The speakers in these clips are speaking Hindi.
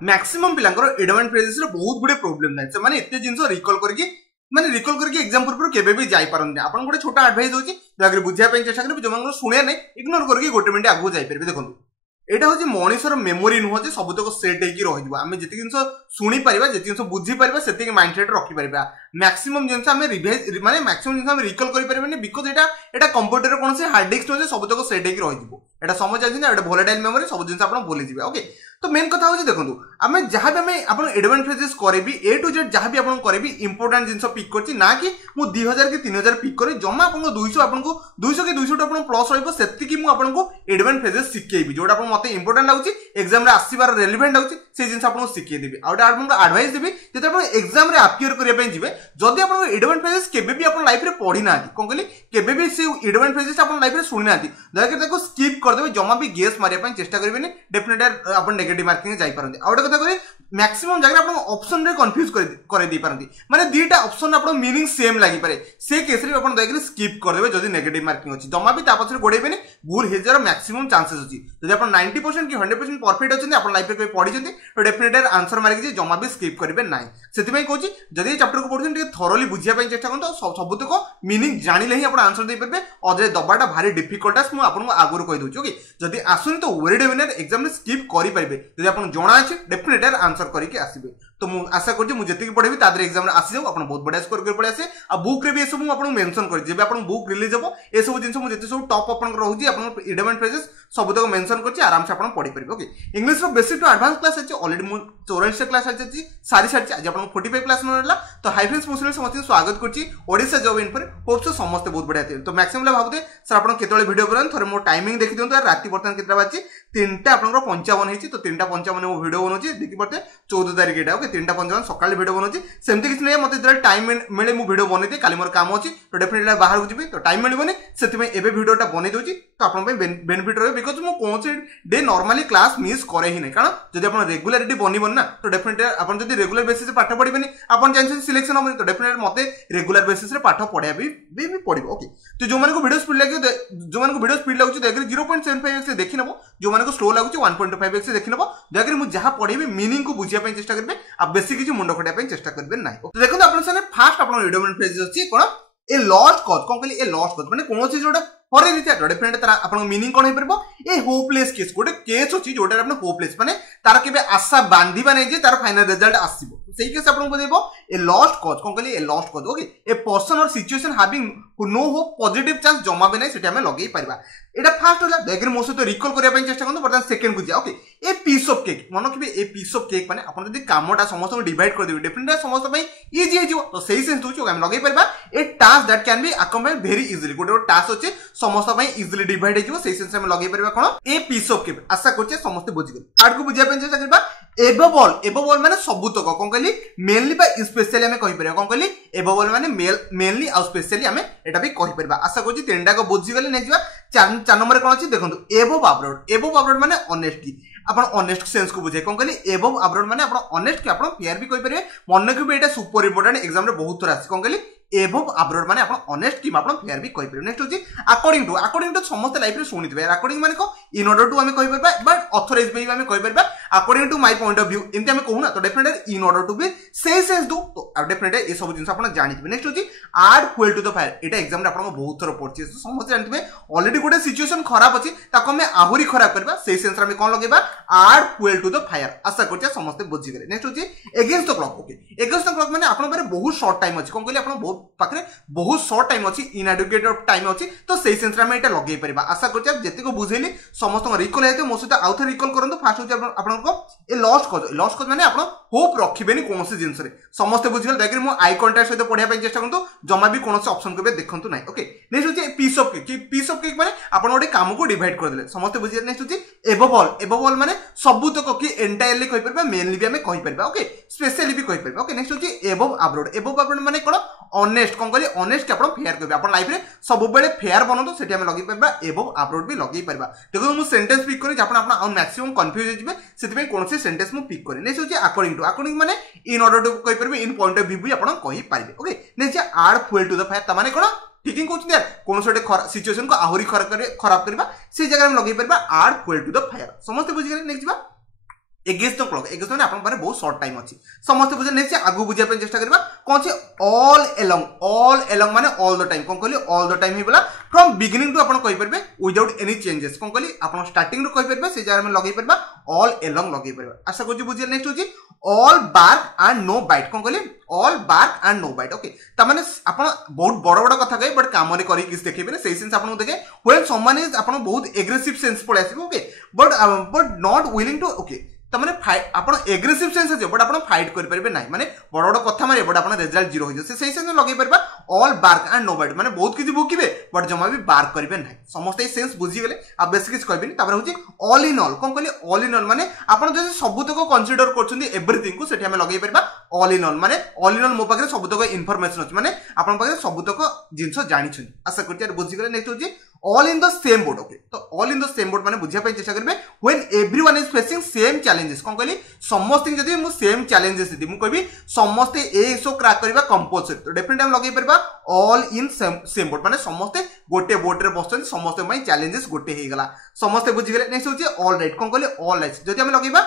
मैक्सिमम पिलांकर एडवांस फ्रेजेस रे बहुत गुडे प्रॉब्लम नै से माने एते जिंस रिकॉल करके एग्जाम पूर्व केबे भी जाई पारन आपन गोटे छोटा एडवाइस होची जागरे बुझिया पे चेष्टा करबे जो मानकर सुनिया नै इग्नोर करके गोटे मिनिट आगु जाई परबे देखंतु एटा होची मनीषर मेमोरी नुह जे सबतक सेट हेकी रहिबा आमे जति जिंस सुनी परिबा जति जिंस बुझी परिबा सेति माइंडसेट रखि परिबा मैक्सिमम जिंस आमे रिवाइज माने मैक्सिमम जिंस आमे रिकॉल करि परिबानी बिकॉज़ एटा कंप्यूटर रे कोनसे हार्ड डिस्क नो जे सबतक सेट हेकी रहिबो एटा समझ आछि ना एटा वोलेटाइल मेमोरी सब जिंस आपण भूली जिबे ओके तो मेन कथा होची देखंतु आमे जहां भी आमे आपण एडवांस फ्रेजेस करबी ए टू जेड जहां भी आपण करबी इंपोर्टेंट जिंस पिक करछि ना कि मु 2000 के 3000 पिक करी जमा आपण 200 आपण 200 के 200 आपण प्लस रहइबो सेति कि मु आपण को एडवांस फ्रेजेस सिखेइबी जोटा आपण मते इंपोर्टेंट लागुछि एग्जाम रे आसीबार रेलेवेंट लागुछि से जिंस आपण सिखे देबी आउट आपण एडवाइस देबी जेते आपण एग्जाम रे अपियर करिया पे जिवे जदी आपण एडवांस फ्रेजेस केबे भी आपण लाइफ रे पढी नाथि कोन कहली केबे भी से एडवांस फ्रेजेस आपण लाइफ रे सुनि नाथि दया के ताको स्किप कर देबे जमा भी गेस मारिया पे चेष्टा करबेनी डेफिनेटली आपण नेगेटिव मार्किंग जाई पारंती आउट कथा करी मैक्सिमम जगह आपण ऑप्शन रे कंफ्यूज करे दी पारंती माने दीटा ऑप्शन आपण मीनिंग सेम लागि पारे से केस रे आपण दया के स्किप कर देबे जदी नेगेटिव मार्किंग अछि जमा भी ता पछरे गोडेबेनी भूल हे जरा मैक्सिमम चांसेस अछि जदी आपण 90% की 100% परफेक्ट अछि आपण लाइफ रे कोई पढी छथि तो डेफिनेटली आंसर मारि जे जमा भी स्किप करबे नाही सेति पई कहूची जदी चैप्टर को पढछन टे थरोली बुझिया पई चेष्टा करन तो सबुतको मीनिंग जानिले ही आपण आंसर दे परबे अजे दबाटा भारी डिफिकल्ट आस मु आपण आगुर कहि दोची ओके जदी आसुन तो वर्ड विनर एग्जाम में स्किप करि परबे जदी आपण जणा अछि डेफिनेटली आंसर करिके आसीबे तो मु आशा करछि मु जति पढेबी तादर एग्जाम रे आसी जाऊ आपण बहुत बढ़िया स्कोर कर पळे आसे आ बुक रे भी ए सब मु आपण मेंशन कर जेबे आपण बुक रिलीज हो ए सब जिंस मु जति सब टॉप आपण रहउजी आपण एडवांस फ्रेजेस सब तक मेंशन करछि आराम से आपण पढि परबे ओके इंग्लिश रो बेसिक टू एडवांस क्लास अछि ऑलरेडी मु 84 क्लास अछि सारी आज आपण 45 क्लास नला तो हाई फ्रेंड्स मुस्लिम समस्त स्वागत करछि ओडिसा जॉब इन पर होप सो समस्त बहुत बढ़िया थे तो मैक्सिमम भाबते सर आपण केतळे वीडियो करन थरे मो टाइमिंग देखि दियंतु राती बर्तन केतरा बाची 3टा आपनकर 55 हेछि तो 3टा 55 मो वीडियो बनोछि देखि परते 14 तारिख एटा ओके 3टा 55 सकाळ वीडियो बनोछि सेमति किछ नै मते जरा टाइम मिले मु वीडियो बनेते काली मोर काम अछि तो डेफिनेटली बाहर को जिबी तो टाइम मिलबोनी सेति में एबे वीडियोटा बनै दोछि तो आपण पे बेनिफिट रहबे बिकॉज़ मु कोनसे डे नॉर्मली क्लास मिस करे ही नै कारण जदि आपण रेगुलरिटी बनिबन ना तो डेफिनेटली आपण जदि रेगुलर बेसिस पे पाठ पढिबेनी आपण चांसेस सिलेक्शन होबनी तो डेफिनेटली मते रेगुलर बेसिस रे पाठ पढिया भी पडिबो ओके तो जो माने को वीडियो स्पीड लागियो जो माने को वीडियो स्पीड लागुछि देखि 0.75x से देखि नबो जो माने को स्लो लागुछि 1.5x से देखि नबो देखि मु जहा पढिबे मीनिंग को बुझिया पे चेष्टा करबे आ बेसिक किछि मुंडो खटिया पे चेष्टा करबे नै तो देखो आपण सने फास्ट आपण एडवांस फ्रेजेस अछि कोन ए लॉस्ट कॉज कोन कहली ए लॉस्ट कॉज माने कोनोसी जोटा फॉर एनी दैट डेफिनेटली तारा आपण मीनिंग कोन हे परबो ए होपलेस केस गोटे केस अछि जोटा आपण होपलेस माने तार केबे आशा बांधीबा नै जे तार फाइनल रिजल्ट आसीबो सेही केस आपण बुझेबो ए लॉस्ट कॉज कोन कहली a lost cause okay a person or situation having no hope positive chance जमा बे नै सेटा हमें लगेई परबा एटा फास्ट होला देखिन मो सहित रिकॉल करिया पय चेष्टा करन बर्तन सेकंड को जा okay a piece of cake मन कि ए पीस ऑफ केक माने आपण जदी कामटा समस्त को डिवाइड कर देबे डेफिनेटली समस्त पय इजी हे जिवो तो सही सेंस दोछु हम लगेई परबा a task that can be accomplished very easily गोटे टास्क अछि समस्त पय इजीली डिवाइड हे जिवो सही सेंस हम लगेई परबा कोन ए पीस ऑफ केक आशा करछे समस्त बुझि गेल हार्ड को बुझिया पय चेष्टा करबा एबोवल माने सबुतक कोन कहली मेनली बा स्पेशली हमें कहि परबा कोन कहली एबोवल माने मेनली आ स्पेशली हमें एटा भी कहि परबा आशा करछि तीनटा को बुझि गेले नै जिवा 4 नंबर कोन अछि देखंतु एबोव अब्रोड माने ऑनेस्टी आपण ऑनेस्ट सेंस को बुझे कोन कहली एबोव अब्रोड माने आपण ऑनेस्ट के आपण फेयर भी कहि परबे मन के भी एटा सुपर इंपोर्टेंट एग्जाम रे बहुत थोर आसी कोन कहली एबोव अब्रोड माने आपण ऑनेस्ट की आपण फेयर भी कहि परबे नेक्स्ट होची अकॉर्डिंग टू समस्त लाइफ रे सुनितबे अकॉर्डिंग माने को इन ऑर्डर टू हमें कहि परबा बट ऑथराइज पे हमें कहि परबा according to my point of view एंती हमें कहू ना तो definitely in order to be से सेंस दो तो डेफिनेटली ए सब जिंस आपण जानितबे नेक्स्ट होची add fuel to the fire एटा एग्जाम रे आपण बहुत थोर पड़छि तो समस्त जानतबे ऑलरेडी गोटे सिचुएशन खराब अछि ताको हमें आहुरी खराब करबा से सेंस रे हमें कोन लगेबा add fuel to the fire आशा करछि समस्त बुझि गेले नेक्स्ट होची against the clock okay against the clock माने आपण पारे बहुत शॉर्ट टाइम अछि कोन कहली आपण बहुत पाखरे बहुत शॉर्ट टाइम अछि इनएडुकेटेड टाइम अछि तो सेही सेंस रे हम एटा लगेई परिबा आशा करछि जति को बुझेली समस्त रिकॉल हेते मो सहित आउथ रिकॉल करंतु फास्ट होछि आपण को ए लॉस्ट कॉज माने आपण होप रखिबेनी कोनसे जिंस रे समस्त बुझिगल देखि मो आई कांटेक्ट सहित पढिया पय चेष्टा करंतु जमा भी कोनसे ऑप्शन केबे देखंतु नै ओके नेक्स्ट होछि पीस ऑफ केक माने आपण ओडे काम को डिवाइड कर देले समस्त बुझिगल नेक्स्ट होछि एबोवल माने सबुतक की एंटायरली कहि परबा मेनली भी हमें कहि परबा ओके स्पेशली भी कहि परबा ओके नेक्स्ट होछि एबोव अब्रोड माने कोन ऑनेस्ट कोन कहली ऑनेस्ट आपण फेयर करबे आपण लाइफ रे सब बेले फेयर बनतो सेठी हम लगै परबा एबोव अब्रोड भी लगै परबा देखो मु सेंटेंस पिक करी आपण मैक्सिमम कंफ्यूज हो जिवे सेति में कोन से सेंटेंस मु पिक करी नेक्स्ट होछि अकॉर्डिंग माने इन ऑर्डर टू कहि परबे इन पॉइंट ऑफ व्यू भी आपण कहि पारिबे okay next add fuel to the fire त माने कोन टिकिंग कोच यार कोन सोटे सिचुएशन को आहुरी खराब करबा से जगह हम लगै परबा add fuel to the fire समस्त बुझि गेले नेक्स्ट बा एगेंस्ट द क्लॉक एगेंस्ट माने आपन पारे बहुत शॉर्ट टाइम अछि समस्त बुझे नेक्स्ट आगु बुझिया पे चेष्टा करबा कोन छै ऑल एलोंग माने ऑल द टाइम कोन कहली ऑल द टाइम हिबला फ्रॉम बिगिनिंग टू आपन कहि परबे विदाउट एनी चेंजेस कोन कहली आपन स्टार्टिंग रो कहि परबे से जार में लगै परबा ऑल एलोंग लगै परबा आशा करछि बुझिया नेक्स्ट होछि all bark and no bite कोन कहली all bark and no bite okay त माने आपन बहुत बड़ बड़ कथा कहि बट काम रे करि किस देखैबे सेही सेंस आपन देखे व्हेन समवन इज आपन बहुत एग्रेसिव सेंस पळे आसीबो okay but not willing to okay तमाने फाइट आपण एग्रेसिव सेंस আছে बट आपण फाइट करि परबे नाही माने बड़ बड़ कथा मारे बट आपण रिजल्ट जीरो हो जे सेही सेंस लगै परबा all bark and no bite माने बहुत किछि भुकिबे बट जमा भी बार्क करबे नाही समस्त ए सेंस बुझी गेले आ बेसिक किछ कहबिनी तापर होची ऑल इन ऑल कोन कहली ऑल इन ऑल माने आपण जे सबुतक कंसीडर करछुंदी एवरीथिंग को सेठी हम लगै परबा ऑल इन ऑल माने ऑल इन ऑल मो पाखरे सबुतक इन्फॉर्मेशन अछि माने आपण पाखरे सबुतक जिंस जानि छुंदी आशा करछि बुझी गेले नेक्स्ट होची all in the same boat okay तो all in the same boat माने बुझिया पे चेष्टा करबे when everyone is facing same challenges कोन कहली समस्त जदी मु सेम चैलेंजेस दि मु कहबी समस्त ए सो क्रैक करबा कंपल्सरी तो डेफिनेटली हम लगै परबा all in same boat माने समस्त गोटे बोट रे बसछन समस्त माई चैलेंजेस गोटे हे गला समस्त बुझि गेले नेक्स्ट होची all right कोन कहली all right जदी हम लगैबा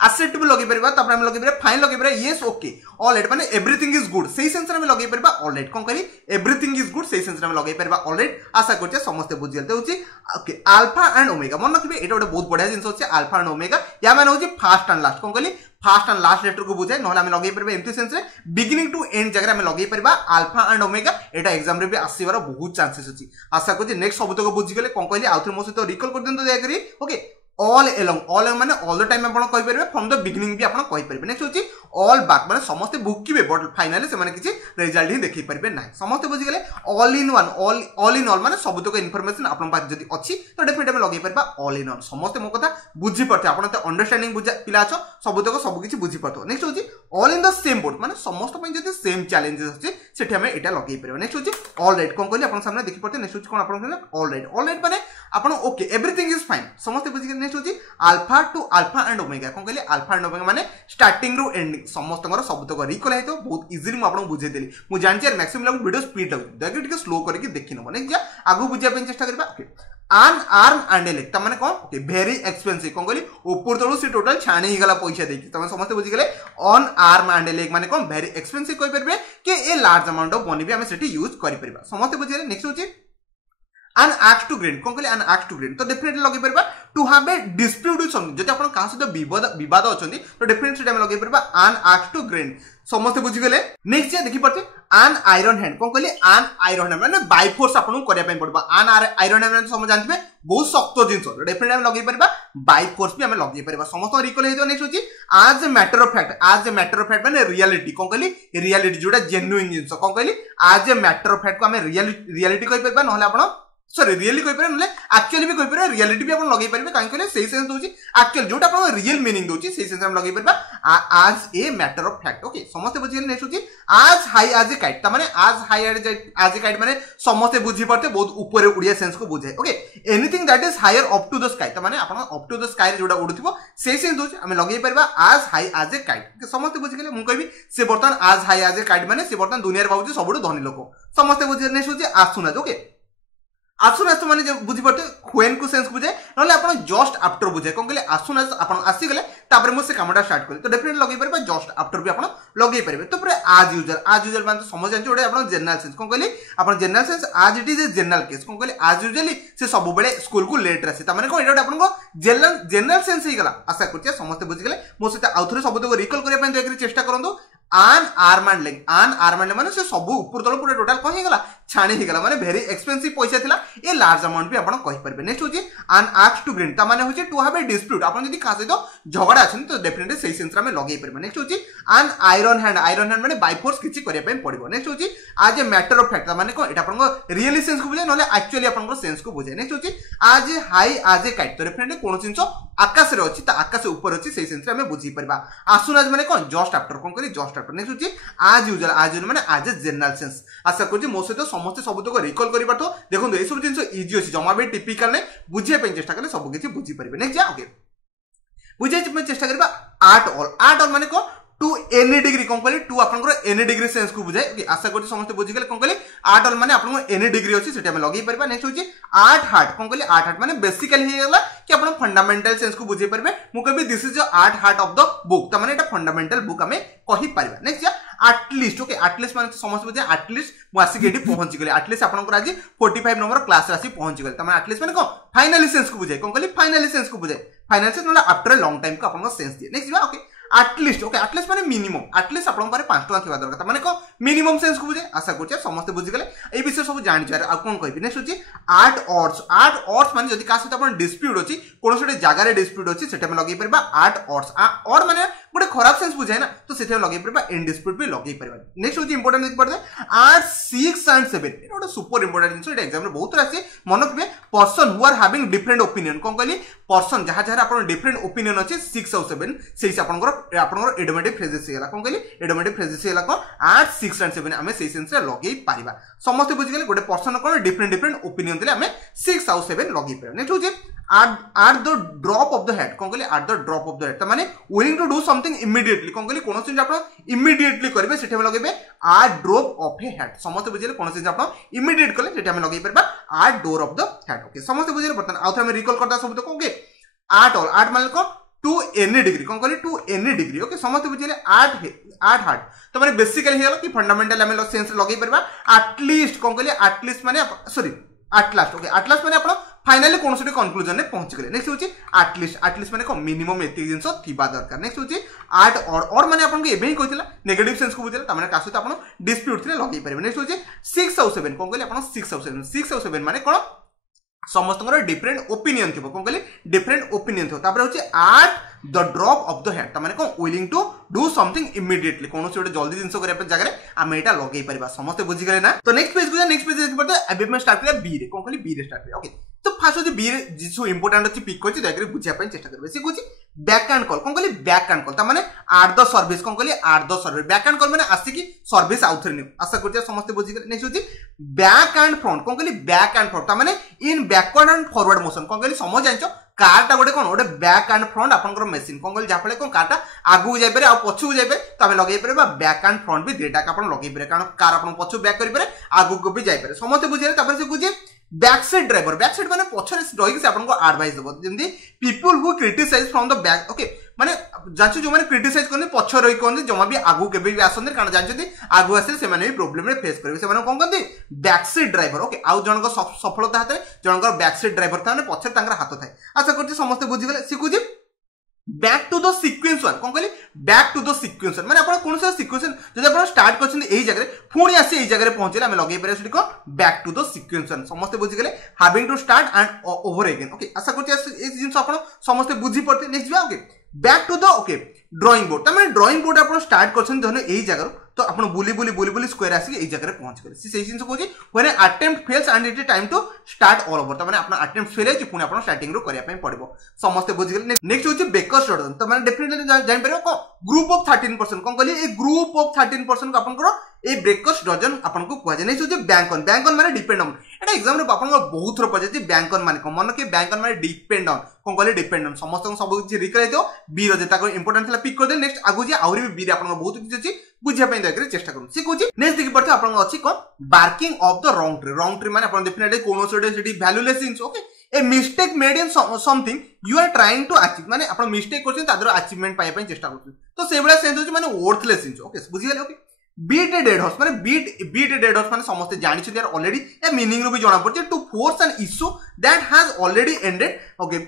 acceptable लगे परबा तपर हम लगे परबा फाइन लगे परबा यस ओके ऑल राइट माने एवरीथिंग इज गुड सेही सेंस रे हम लगे परबा ऑल राइट कोन करी एवरीथिंग इज गुड सेही सेंस रे हम लगे परबा ऑल राइट आशा करछे समस्त बुझि गेलते होची ओके अल्फा एंड ओमेगा मन रखबे एटा ଗୋଟେ बहुत बढ़िया जिंस होची अल्फा एंड ओमेगा या माने होची फर्स्ट एंड लास्ट कोन कली फर्स्ट एंड लास्ट लेटर को बुझाय नहले हम लगे परबा एमती सेंस रे बिगिनिंग टू एंड जगह हम लगे परबा alpha and omega Etah exam रे भी आसीबार बहुत चांसेस होची आशा करछे नेक्स्ट सब तक बुझि गेले कोन कहली आउथर मो सहित रिकॉल कर देंतो दया करी ओके all along माने all the time आपण कहि परबे फ्रॉम द बिगिनिंग भी आपण कहि परबे नेक्स्ट होची all back माने समस्त भुकिबे बट फाइनली से माने किछि रिजल्ट ही देखि परबे नाही समस्त बुझि गेले all in one all in all माने सब तक इन्फॉर्मेशन आपण पास जदी अछि तो डेफिनेटली हम लगै परबा all in all समस्त मो कथा बुझि परते आपण त अंडरस्टैंडिंग बुझा पिला छ सब तक सब किछि बुझि परतो नेक्स्ट होची all in the same boat माने समस्त पय जदी सेम चैलेंजेस अछि सेठी हम एटा लगै परबे नेक्स्ट होची all right कोन कहली आपण सामने देखि परते नेक्स्ट होची कोन आपण all right माने आपण ओके एवरीथिंग इज फाइन समस्त बुझि गेले नेक्स्ट होची alpha to alpha and omega कोन कहली अल्फा एंड ओमेगा माने स्टार्टिंग रू एंडिंग समस्तଙ୍କର सबतक रिकॉल हेतो बहुत इजीली म आपन बुझे देली मु जानछि यार मैक्सिमम लागू वीडियो स्पीड लागू देखि टिके स्लो करके देखि न माने जे आगु बुझिया पे चेष्टा करबा okay an arm and a leg त माने कोन ओके वेरी एक्सपेंसिव कोन कहली ऊपर तळु से टोटल छाणी ही गला पैसा देकी तमे समस्त बुझि गेले on arm and a leg माने कोन वेरी एक्सपेंसिव कहि परबे के a large amount of money भी हम सेठी यूज करि परबा समस्त बुझि गेले नेक्स्ट होची an axe to grind कोन कहली an axe to grind तो डेफिनेटली लगे परबा to have a dispute with something जति आपण का सहित विवाद अछंती तो डेफिनेटली टाइम लगे परबा an axe to grind समस्त बुझि गेले नेक्स्ट जे देखि परते an iron hand कोन कहली an iron hand माने बाय फोर्स आपन करिया पय पड़बा an iron hand समझ जानथिबे बहुत शक्त जिंस डेफिनेटली हम लगे परबा बाय फोर्स भी हम लगे परबा समस्त रिकॉल हे जो नेक्स्ट होची as a matter of fact माने रियलिटी कोन कहली रियलिटी जोटा जेन्युइन जिंस कोन कहली as a matter of fact को हम रियलिटी कहि परबा नहले आपण सॉरी रियली कहि परबा नले एक्चुअली भी कहि परबा रियलिटी भी आपण लगे परबे काहे कहले सेही सेंस दोची एक्चुअल जोटा आपण रियल मीनिंग दोची सेही सेंस हम लगे परबा as a matter of fact okay समस्त बुझिले नेक्स्ट होची as high as a kite त माने as high as a kite माने समस्त बुझी परते बहुत ऊपर उड़िया सेंस को बुझाय okay anything that is higher up to the sky त माने आपण अप टू द स्काई जोटा उडुथिबो सेही सेंस दोची हम लगे परबा as high as a kite समस्त बुझि गेले मु कहबी से बर्तन as high as a kite माने से बर्तन दुनिया रे बाबूजी सबडू धनी लोक समस्त बुझिले नेक्स्ट होची as soon as ओके आसुन माने बुझी पड़ते व्हेन को सेंस बुझे नले आपण जस्ट आफ्टर बुझे कोन कहले आसुन आपण आसी गले तापर मो से कामटा स्टार्ट करी तो डेफिनेटली लगे परबा जस्ट आफ्टर भी आपण लगे परबे तो पूरा आज यूजुअल माने समझ जानछि ओडे आपण जनरल सेंस कोन कहले आपण जनरल सेंस आज it is a general case कोन कहले आज यूजुअली से सब बेले स्कूल को लेट रहसी त माने को एटा आपण को जनरल सेंस ही गला आशा करछि समस्त बुझि गेले मो से आउथरे सब तक रिकॉल करिया पय देखि चेष्टा करंदो an arm and leg माने से सब ऊपर तळ पूरा टोटल कहि गेला छाणी ही गेला माने वेरी एक्सपेंसिव पैसा थिला ए लार्ज अमाउंट भी आपण कहि परबे नेक्स्ट होची an axe to grind ता माने होची टू हैव ए डिस्प्यूट आपण जदी का सहित झगड़ा अछन तो डेफिनेटली सही सेंस रा में लगे परबे नेक्स्ट होची an iron hand माने बाय फोर्स किछि करिया पय पड़िबो नेक्स्ट होची आज ए मैटर ऑफ फैक्ट माने को एटा आपण को रियली सेंस को बुझे नले एक्चुअली आपण को सेंस को बुझे नेक्स्ट होची आज ए हाई आज ए काइट तो डेफिनेटली कोन सेंस आकाश रे अछि ता आकाश ऊपर अछि सही सेंस रा में बुझी परबा आसुन आज माने कोन जस्ट आफ्टर कोन करी जस्ट आफ्टर नेक्स्ट होची आज यूजुअल माने आज ए जनरल सेंस आशा करछि मो सहित समस्त सब तक रिकॉल करि परतो देखो ए सब जिंस इजी अछि जमा बे टिपिकल ने बुझिया पे चेष्टा करले सब किछि बुझी परबे नेक्स्ट जा ओके बुझिया पे चेष्टा करबा आर्ट ऑल माने को टू एनी डिग्री कौन कहली टू आपनकर एनी डिग्री सेंस को बुझाए ओके आशा करछि समस्त बुझि गेले कौन कहली आर्ट ऑल माने आपन एनी डिग्री अछि सेटा हम लगै परबा नेक्स्ट होछि आर्ट हार्ट कौन कहली आर्ट हार्ट माने बेसिकली हे गेला कि आपन फंडामेंटल सेंस को बुझै परबे मु कहबी this is the art heart of the book त माने एटा फंडामेंटल बुक हमें कहि परबा नेक्स्ट एटलिस्ट ओके एटलिस्ट माने समस्त बुझे एटलिस्ट मु आसी गेडी पहुंची गेले एटलिस्ट आपन को आज 45 नंबर क्लास रासी पहुंची गेले त माने एटलिस्ट माने को फाइनली सेंस को बुझाए कौन कहली फाइनली सेंस को बुझाए फाइनल सेंस मतलब आफ्टर अ लॉन्ग टाइम को आपन को सेंस दिए next okay at least okay at least माने मिनिमम एटलिस्ट आपन पारे 5 टका थिबा दरकार माने को मिनिमम सेंस को बुझे आशा करछ समस्त बुझि गेले ए विषय सब जानि चार आ कोन कहबी नेक्स्ट होची आर्ट ऑर्स माने जदी का सहित आपन डिस्प्यूट होची कोन सोटे जागा रे डिस्प्यूट होची सेटा में लगै परबा आर्ट ऑर्स और माने गोटे खराब सेंस बुझाय ना तो सेटा में लगै परबा इन डिस्प्यूट भी लगै परबा नेक्स्ट होची इंपोर्टेंट दिस पड़े आर्ट 6 एंड 7 एटा गोटे सुपर इंपोर्टेंट जिंस एटा एग्जाम रे बहुत रासी मन रखबे person who are having different opinion कोन कहली पर्सन जहा जहा आपन डिफरेंट ओपिनियन अछि 6 और 7 सेही आपनकर इडियोमेटिक फ्रेजेस हेला कोन कहली इडियोमेटिक फ्रेजेस हेला को 8 6 एंड 7 हमें सेही सेंस रे लगै पारिबा समस्त बुझि गेले गोटे पर्सन कोन डिफरेंट ओपिनियन देले हमें 6 और 7 लगै पारिबा नेक्स्ट होची at the drop of the head कोन कहली at the drop of the head त माने willing to do something immediately कोन कहली कोनो चीज आपण immediately करबे सेठे में लगेबे at drop of a head समस्त बुझिले कोनो चीज आपण immediate करले सेठे में लगै परबा at door of the head okay समस्त बुझिले बर्तन आउ हम रिकॉल करता सब तो कोके at all at माने को टू एनी डिग्री कोन कहली टू एनी डिग्री ओके समस्त बुझिले at हार्ट तो माने बेसिकली हेला कि फंडामेंटल हमें सेंस लगै परबा एटलीस्ट कोन कहली एटलीस्ट माने सॉरी एटलास्ट ओके एटलास्ट माने आपण फाइनली कोन सोटी कंक्लूजन ने पहुंच गेले नेक्स्ट होची एटलीस्ट माने को मिनिमम एति जिंस थिबा दरकार नेक्स्ट होची आर्ट और माने आपन को एबे ही कहितला नेगेटिव सेंस को बुझले त माने कासो त आपन डिस्प्यूट थिले लगै परबे नेक्स्ट होची 6 और 7 कोन कहली आपन 6 और 7 माने कोन समस्त डिफरेंट ओपिनियन थी कौन कहली डिफरेंट ओपिनियन थी तापर होची at the drop of the hat माने कोन willing to do something immediately कोनो से जल्दी जिंस करे पे जगह रे हम एटा लगै परबा समस्त बुझि गेले ना तो नेक्स्ट पेज देख पड़ते अबे मैं स्टार्ट करिया बी रे कोन कहली बी रे स्टार्ट करिया ओके तो फास्ट होची बी रे जिसो इंपोर्टेंट अछि पिक करछि देखरे बुझिया पय चेष्टा करबे से कहछि बैक एंड कॉल कोन कहली बैक एंड कॉल त माने आर द सर्विस कोन कहली आर the service back end call माने आसी की सर्विस आउथर नि आशा करछि समस्त बुझि गेले नेक्स्ट होची बैक एंड फ्रंट कोन कहली बैक एंड फ्रंट त माने in backward and forward motion कोन कहली समझ जानछो कारटा गोटे कोन गोटे बैक एंड फ्रंट आपनकर मशीन कोन कहली जाफले कोन कारटा आगु जाय पारे आ पछु जाय पारे त हमें लगै पारे बा बैक एंड फ्रंट भी डेटा का आपन लगै पारे कारण कार आपन पछु बैक करि पारे आगु को भी जाय पारे समस्त बुझिले तापर से बुझे back side driver back side माने पछरे रहि के आपन को एडवाइस देबो जेमदी people who criticize from the back okay माने जानछु जो माने क्रिटिसाइज करने पछर रहि कोन जमा भी आगु केबे भी आसंदे कारण जानछथि आगु आसे से माने भी प्रॉब्लम रे फेस करबे से माने कोन करदे बैक साइड ड्राइवर ओके आउ जन को सफलता हाते जन को बैक साइड ड्राइवर था माने पछर तांगर हाथ थाए आशा करछि समस्त बुझि गेले सिकुजी back to the sequence one कोन कहली back to the sequence one माने आपण कोन से सीक्वेंस जदि आपण स्टार्ट करछन एही जगह रे पुणी आसी एही जगह रे पहुंचले हम लगै पारे सेठी को back to the sequence one समस्त बुझि गेले having to start and over again okay आशा करछि ए जिंस आपण समस्त बुझि पड़ते नेक्स्ट बा okay back to the okay drawing board त माने ड्राइंग बोर्ड आपण स्टार्ट करछन जने एही जगह तो आपण बुली स्क्वायर आसी एही जगह रे पहुंच गेले से जिंस कहछि when attempt fails and it is time to start all over त माने आपण अटेम्प्ट फेल है पुणी आपण स्टार्टिंग रो करिया पय पड़िबो समस्त बुझि गेले नेक्स्ट होछि बेकर्स डजन त माने डेफिनेटली जानि परबो को ग्रुप ऑफ 13% कोन कहली ए ग्रुप ऑफ 13% को आपण करो ए ब्रेकर्स डजन आपन को कुआ जाय नै जे बैंक ऑन माने डिपेंड ऑन एटा एग्जाम रे आपन को बहुत थरो पजे बैंक ऑन माने को मन के बैंक ऑन माने डिपेंड ऑन कोन कहले डिपेंड ऑन समस्त को सब किछि रिकल दियो बी रो जेता को इंपोर्टेंट थला पिक कर दे नेक्स्ट आगु जे आउरी बी रे आपन को बहुत किछि अछि बुझिया पय देखरे चेष्टा करू से कहछि नेक्स्ट देखि पड़ते आपन को अछि को barking of the wrong tree माने आपन डेफिनेटली कोनो सोडे सिटी valueless things okay a mistake made in something you are trying to achieve माने अपन मिस्टेक करछन तादर अचीवमेंट पाए पय चेष्टा करछन तो से बडा सेंस होछि माने वर्थलेस थिंग्स ओके बुझिया okay beat a dead horse माने बीट ए डेड हॉर्स माने समस्त जानि छै देयर ऑलरेडी ए मीनिंग रो भी जाना पड़छ to force an issue that has already ended okay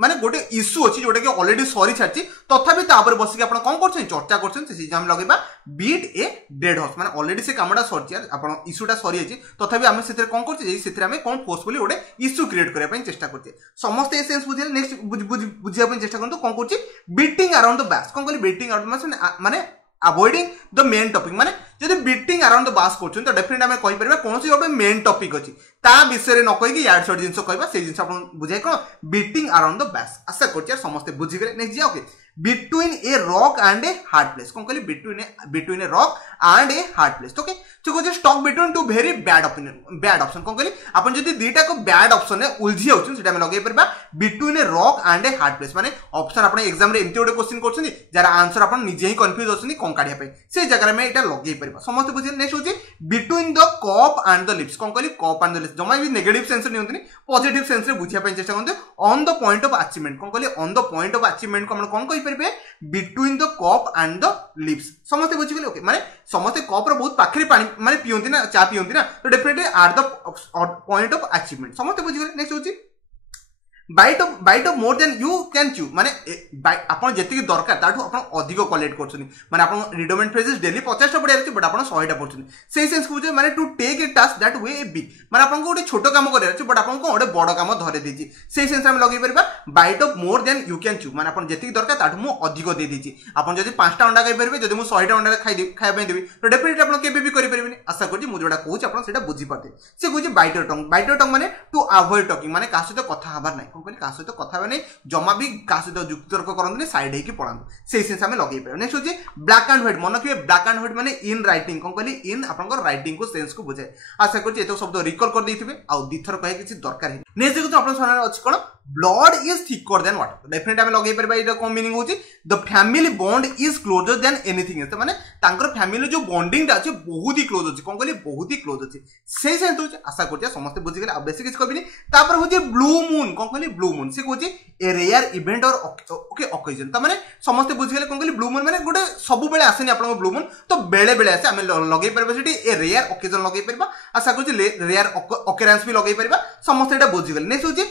माने गोटे इश्यू अछि जोटा कि ऑलरेडी सॉरी छाछि तथापि तापर बसिक आपण कोन करछन चर्चा करछन से एग्जाम लगेबा बीट ए डेड हॉर्स माने ऑलरेडी से कामडा सॉरी यार आपण इश्यूटा सॉरी अछि तथापि हम सेते कोन करछ जे सेते हम कोन फोर्सफुली गोटे इश्यू क्रिएट करे पय चेष्टा करछ समस्त ए सेंस बुझिले नेक्स्ट बुझिया पय चेष्टा करन तो कोन करछ बीटिंग अराउंड द बैस कोन कहली बीटिंग अराउंड माने अवॉइडिंग द मेन टॉपिक माने जदि बीटिंग अराउंड द बास करछन तो डेफिनेटली हम कहि परबा कोनसी गोटे मेन टॉपिक अछि ता विषय न कहि कि यार शॉर्ट जिंस कहबा से जिंस आपण बुझाय को बीटिंग अराउंड द बास आशा करछ समस्त बुझि गेले नेक्स्ट जा okay between a rock and a hard place कौन कहली between a rock and a hard place okay तो कहते stuck between two very bad option कौन कहली अपन जदि दुईटा को बैड ऑप्शन ने उलझी जाउछन सेटा हम लगे परबा between a rock and a hard place माने ऑप्शन अपन एग्जाम रे एमती गोटे क्वेश्चन करछनी जरा आंसर अपन निजे ही कंफ्यूज होछनी कोन काढिया पे से जगह में एटा लगे परबा समस्त बुझिल नेक्स्ट होची between the cup and the lips कौन कहली कप एंड द लिप्स जमा भी नेगेटिव सेंस रे नियंतनी पॉजिटिव सेंस रे बुझिया पे चेष्टा करते on the point of achievement कौन कहली on the point of achievement को हम कौन कहि परबे between the cup and the lips समस्त बुझिगले ओके माने समस्त कप रे बहुत पाखरे पानी माने पियंती ना चा पियंती ना तो definitely at the point of achievement समस्त बुझिगले नेक्स्ट होची bite off more than you can chew माने आपन जेतिक दरकार ताठू आपन अधिक कलेक्ट करछनी माने आपन रिडंडेंट फ्रेजेस डेली 50 टा पढिया अछि बट आपन 100 टा पढछनी सेही सेंस बुझे माने to take a task that way a big माने आपन को ओटे छोटो काम करे अछि बट आपन को ओटे बड़ काम धरे देछि सेही सेंस हम लगै परबा bite off more than you can chew माने आपन जेतिक दरकार ताठू मु अधिक दे देछि आपन जदि 5 टा अंडा खाइ परबे जदि मु 100 टा अंडा खाइ पे देबी तो डेफिनेटली आपन केबे भी करि परबेनी आशा करछि मु जोडा कहूछि आपन सेटा बुझी पाते से कहूछि बाइट ऑफ टंग माने टू अवॉइड टॉकिंग माने का सहित कथा हबार नै कोन कहली का सहित कथा माने जमा भी का सहित युक्त तर्क करंतु साइड हे की पळांतु सेही सेंस हम लगै परबे नेक्स्ट होछि ब्लैक एंड व्हाइट मन कि ब्लैक एंड व्हाइट माने इन राइटिंग कोन कहली इन आपन राइटिंग को सेंस को बुझाय आशा करछि एतो शब्द रिकॉल कर दैथिबे आ दिथर कहे किछि दरकार हे नेक्स्ट देखो आपन सुनार अछि कोन blood is thicker than water definitely हम लगै परबा एटा कोन मीनिंग होछि the family bond is closer than anything else माने तांकर फैमिली जो बॉन्डिंग ता अछि बहुत ही क्लोज अछि कोन कहली बहुत ही क्लोज अछि सेही सेंस होछि आशा करछि समस्त बुझि गेले आ बेसी किछ कहबिनी तापर होछि ब्लू मून कोन कहली ब्लू मून से कहछि ए रेयर इवेंट और ओके ओकेजन त माने समस्त बुझि गेले कोन कहली ब्लू मून माने गोटे सब बेले आसेनी आपन ब्लू मून तो बेले बेले आसे हम लगै परबा सेठी ए रेयर ओकेजन लगै परबा आशा करछि रेयर ओकरेंस भी लगै परबा समस्त एटा बुझि गेले नेक्स्ट होछि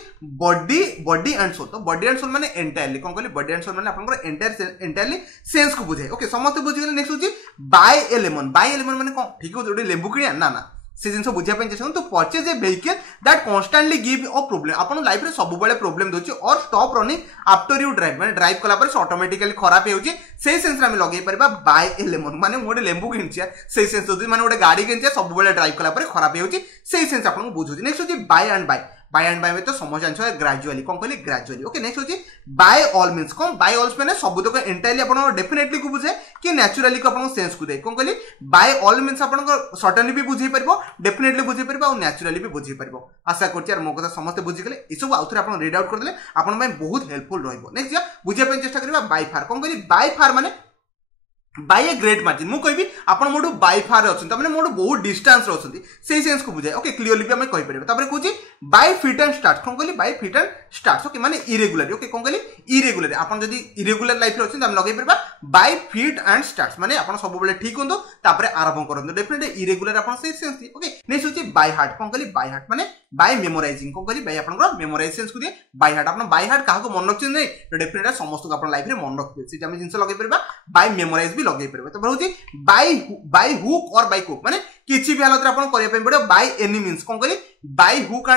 बॉडी एंड सोल तो बॉडी एंड सोल माने एंटायरली कोन कहली बॉडी एंड सोल माने आपन एंटायरली सेंस को बुझाय ओके समस्त बुझि गेले नेक्स्ट होछि बाय ए लेमन माने कोन ठीक हो जोडी लेंबू किनिया ना से जिनस बुझिया पे चेष्टा तो purchase a vehicle that constantly give a problem आपन लाइफ रे सब बेले प्रॉब्लम दोछि और stop running after you drive माने ड्राइव कला पर ऑटोमेटिकली खराब होउछि से सेंस रे हम लगै परबा बाय ए लेमन माने मोडे लेंबू किनछिया से सेंस होछि माने ओडे गाड़ी किनछिया सब बेले ड्राइव कला पर खराब होउछि से सेंस आपन बुझुछि नेक्स्ट होछि बाय एंड बाय में तो समझ आंसर ग्रेजुअली कोन कहली ग्रेजुअली ओके नेक्स्ट होछि बाय ऑल मींस कोन बाय ऑल माने सब तक एंटायरली आपन डेफिनेटली को बुझे कि नेचुरली को आपन सेंस को दे कोन कहली बाय ऑल मींस आपन सर्टेनली भी बुझी परबो डेफिनेटली बुझी परबो और नेचुरली भी बुझी परबो आशा करछि यार मो कथा समस्त बुझी गेले ई सब आउथरे आपन रीड आउट कर देले आपन में बहुत हेल्पफुल रहइबो नेक्स्ट बुझिया पे चेष्टा करबा बाय फार कोन कहली बाय फार माने बाय ए ग्रेट मार्जिन मु कहबी आपन मोडू बाय फार अछन त माने मोडू बहुत डिस्टेंस रे अछन सेही सेंस को बुझाय ओके क्लियरली भी हम कहि परबे तापर कहूची बाय फिट एंड स्टार्ट कोन कहली by fit and start okay माने इरेगुलर ओके कोन कहली इरेगुलर आपन जदी इरेगुलर लाइफ रे अछन त हम लगै परबा बाय फिट एंड स्टार्ट माने आपन सब बेले ठीक होंदो तापर आरंभ करंदो डेफिनेटली इरेगुलर आपन सेही सेंस ओके नेक्स्ट होची बाय हार्ट कोन कहली बाय हार्ट माने बाय मेमोराइजिंग कोन कहली बाय आपन मेमोराइज सेंस को दिए बाय हार्ट आपन बाय हार्ट काहा को मन रखछन नै तो डेफिनेटली समस्त को आपन लाइफ रे मन रखबे से हम जिंस लगै परबा बाय मेमोराइज भी लगै परबे तो होची बाय हुक और बाय कुक माने किछि भी हालत रे आपन करिया पे पड़े बाय एनी मींस कोन कहली बाय हुक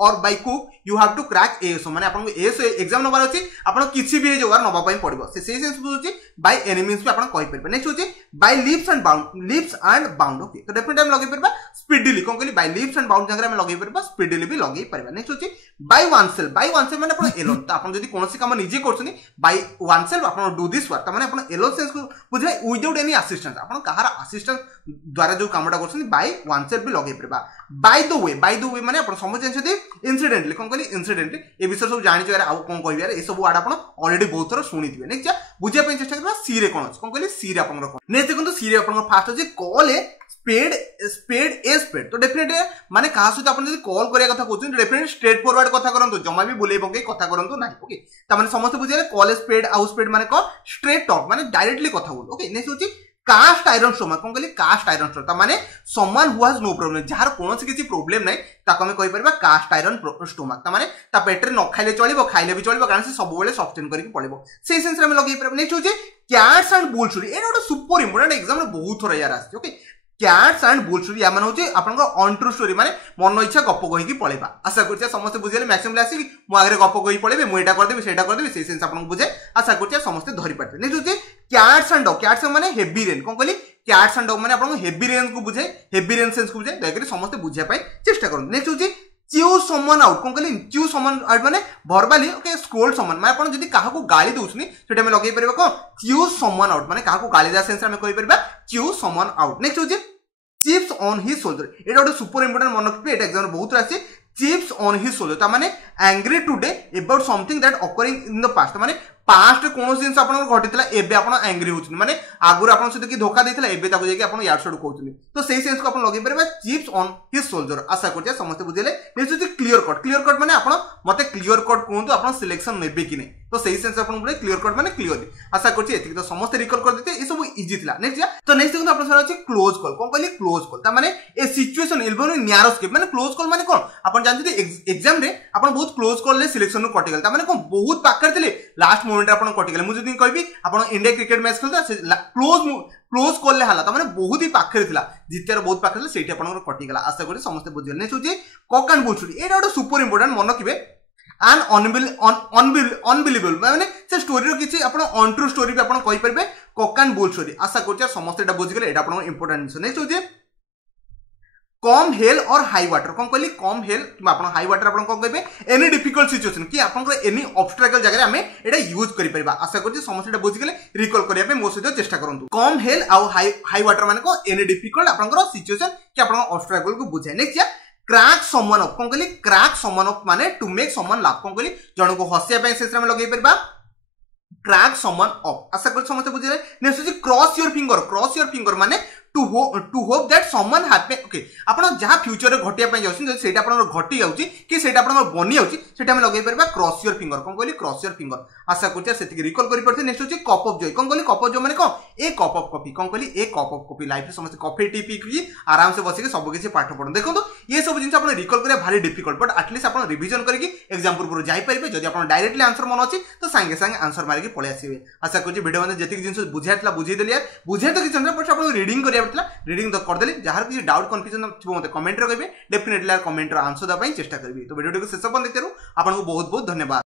और बाय कुक you have to crack ASO माने आपन एएसओ एग्जाम नबार अछि आपन किछि भी जोगार नबा पई पड़िबो से सेंस बुझुची बाय एनी मींस भी आपन कहि परबे नेक्स्ट होची by leaps and bound okay तो डेफिनेटली हम लगै परबा स्पीडीली कोन कहली बाय लिप्स एंड बाउंड जंगरे हम लगै परबा स्पीडीली भी लगै परबा नेक्स्ट होची बाय वनसेल्फ माने आपन एलोन तो आपन जदी कोनोसी काम निजे करछनी बाय वनसेल्फ आपन डू दिस वर्क माने आपन एलोन सेंस को बुझाय विदाउट एनी असिस्टेंस आपन कहार असिस्टेंस द्वारा जो कामटा करछनी बाय वनसेल्फ भी लगै परबा बाय द वे माने आपन समझ जंछथि इंसिडेंटली कोन कहली इंसिडेंटली ए विषय सब जानि छ यार आ कोन कहबी यार ए सब वर्ड आपन ऑलरेडी बहुत थोर सुनिथिबे नेक्स्ट बुझिया पे चेष्टा करबा सी रे कोन अछि कोन कहली सी रे आपन नेक्स्ट देखंतु सी रे आपन फर्स्ट अछि कॉल ए स्पेड तो डेफिनेटली माने कहा सहित आपन जदी कॉल करिया कथा कहउछन डेफिनेटली स्ट्रेट फॉरवर्ड कथा करंतु जमा भी बुले बके कथा करंतु नाही ओके त माने समस्त बुझिले कॉल स्पेड आउ स्पेड माने को स्ट्रेट टॉक माने डायरेक्टली कथा बोल ओके नेक्स्ट होची कास्ट आयरन स्टोमक कोन कहली कास्ट आयरन स्टोमक माने someone who has no problem जार कोनोसी किछि प्रॉब्लम नै ताको हम कहि परबा कास्ट आयरन स्टोमक त माने ता पेटरे न खाइले चलिबो खाइले भी चलिबो कारण से सब बेले सस्टेन करके पड़िबो से सेंस रे हम लगै परबा नेक्स्ट होची कैट्स एंड बुल स्टोरी एटा ଗୋଟେ सुपर इंपोर्टेंट एग्जाम रे बहुत थोरा यार आछि okay cats and bull story या माने होची आपन ऑन ट्रू स्टोरी माने मन इच्छा गप कहि की पळेबा आशा करछि समस्त बुझिले मैक्सिमम आसी मु आगरे गप कहि पळेबे मु एटा कर देबे सेटा कर देबे से सेंस आपन बुझे आशा करछि समस्त धरि पाते नेक्स्ट होची कैट्स एंड डॉग कैट्स माने हेवी रेन कोन कहली कैट्स एंड डॉग माने आपन हेवी रेन को बुझे हेवी रेन सेंस को बुझे दयकरी समस्त बुझिया पई चेष्टा करन नेक्स्ट होची चूज समवन आउट कौन कहली चूज समवन आउट माने वर्बाली ओके स्क्रोल समवन माने आपण जदी काहा को गाली दोउछनी सेटा में लगेई परबा कोन चूज समवन आउट माने काहा को गाली दा सेंस में कहि परबा चूज समवन आउट नेक्स्ट होजे चिप्स ऑन हिज शोल्डर एटा गोटे सुपर इंपोर्टेंट मन रखबे एटा एग्जाम बहुत रासी चिप्स ऑन हिज शोल्डर ता माने angry today about something that occurring in the past माने पास्ट कोन जिंस आपन घटितला एबे आपन एंग्री होछन माने आगुर आपन सहित की धोखा देथिला एबे ताको जेकी आपन यार सड कहउछन तो सेही सेंस को आपन लगेई परबा चिप्स ऑन हिज शोल्डर आशा करते समस्त बुझेले नेक्स्ट होची क्लियर कट माने आपन मते क्लियर कट कोंतु आपन सिलेक्शन नेबे कि नै तो सही सेंस आपन बोले क्लियर कट माने क्लियर आशा करछि एति तो समस्त रिकॉल कर देते ए सब इजी थिला नेक्स्ट तो नेक्स्ट देखो आपन सर अछि क्लोज कॉल कोन कहली क्लोज कॉल ता माने ए सिचुएशन इलबोन न्यारो स्केप माने क्लोज कॉल माने कोन आपन जानथि एग्जाम रे आपन बहुत क्लोज कॉल ले सिलेक्शन नु कटि गेल ता माने कोन बहुत पाकर थिले लास्ट मोमेंट आपन कटि गेल मु जदी कहबी आपन इंडिया क्रिकेट मैच खेलता क्लोज कॉल ले हला ता माने बहुत ही पाकर थिला जितियार बहुत पाकर थिला सेठी आपन कटि गेला आशा करि समस्त बुझियल नेक्स्ट होची कॉक एंड बुलशट एटा गोटे सुपर इंपोर्टेंट मन रखिबे an unbelievable माने से स्टोरी रो किछि आपण अनट्रू स्टोरी भी आपण कहि परबे कॉक एंड बुल स्टोरी आशा करछ समस्त एटा बुझि गेले एटा आपण इंपोर्टेंट इन्फो नेक्स्ट होजे कम हेल और हाई वाटर कोन कहली कम हेल कि आपण हाई वाटर आपण कोन कहबे एनी डिफिकल्ट सिचुएशन कि आपण को एनी ऑब्स्ट्रकल जगह हमें एटा यूज करि परबा आशा करछ समस्त एटा बुझि गेले रिकॉल करिया पे मो सहित चेष्टा करंतु कम हेल आ हाई वाटर माने को एनी डिफिकल्ट आपण को सिचुएशन कि आपण ऑब्स्ट्रकल को बुझाय नेक्स्ट क्रैक समवन अप कोन कहली क्रैक समवन अप माने टू मेक समवन लाफ कोन कहली जण को हसिया पे सेसरा में लगेई परबा क्रैक समवन अप आशा कर समस्त बुझिले नेक्स्ट होची क्रॉस योर फिंगर माने to hope that someone happen okay आपण जहां फ्यूचर रे घटिया पय जाउछन जे सेटा आपण घटी जाउची कि सेटा आपण बनी जाउची सेटा में लगेई परबा क्रॉस योर फिंगर कोन कहली क्रॉस योर फिंगर आशा करछ सेति रिकॉल करि परथे नेक्स्ट होची कप ऑफ जॉय कोन कहली कप ऑफ जॉय माने कोन ए कप ऑफ कॉफी कोन कहली ए कप ऑफ कॉफी लाइफ रे समस्त कॉफी टी पी की आराम से बसी के सब किछि पाठ पढन देखंतु ये सब जिंस आपण रिकॉल करिया भारी डिफिकल्ट बट एटलीस्ट आपण रिवीजन करके एग्जाम पूर्व जाई परिबे जदि आपण डायरेक्टली आंसर मन अछि तो संगे संगे आंसर मारि के पळे आसीबे आशा करछि वीडियो में जति जिंस बुझायतला बुझी देलिया बुझे तो किछ पर आपण रीडिंग करिया पड़तला रीडिंग कर देली जहार किसी डाउट कंफ्यूजन थो मते कमेंट रे कहबे डेफिनेटली कमेंट रो आंसर दा पई चेष्टा करबी तो वीडियो को शेष अपन देखतेरु आपन को बहुत बहुत धन्यवाद।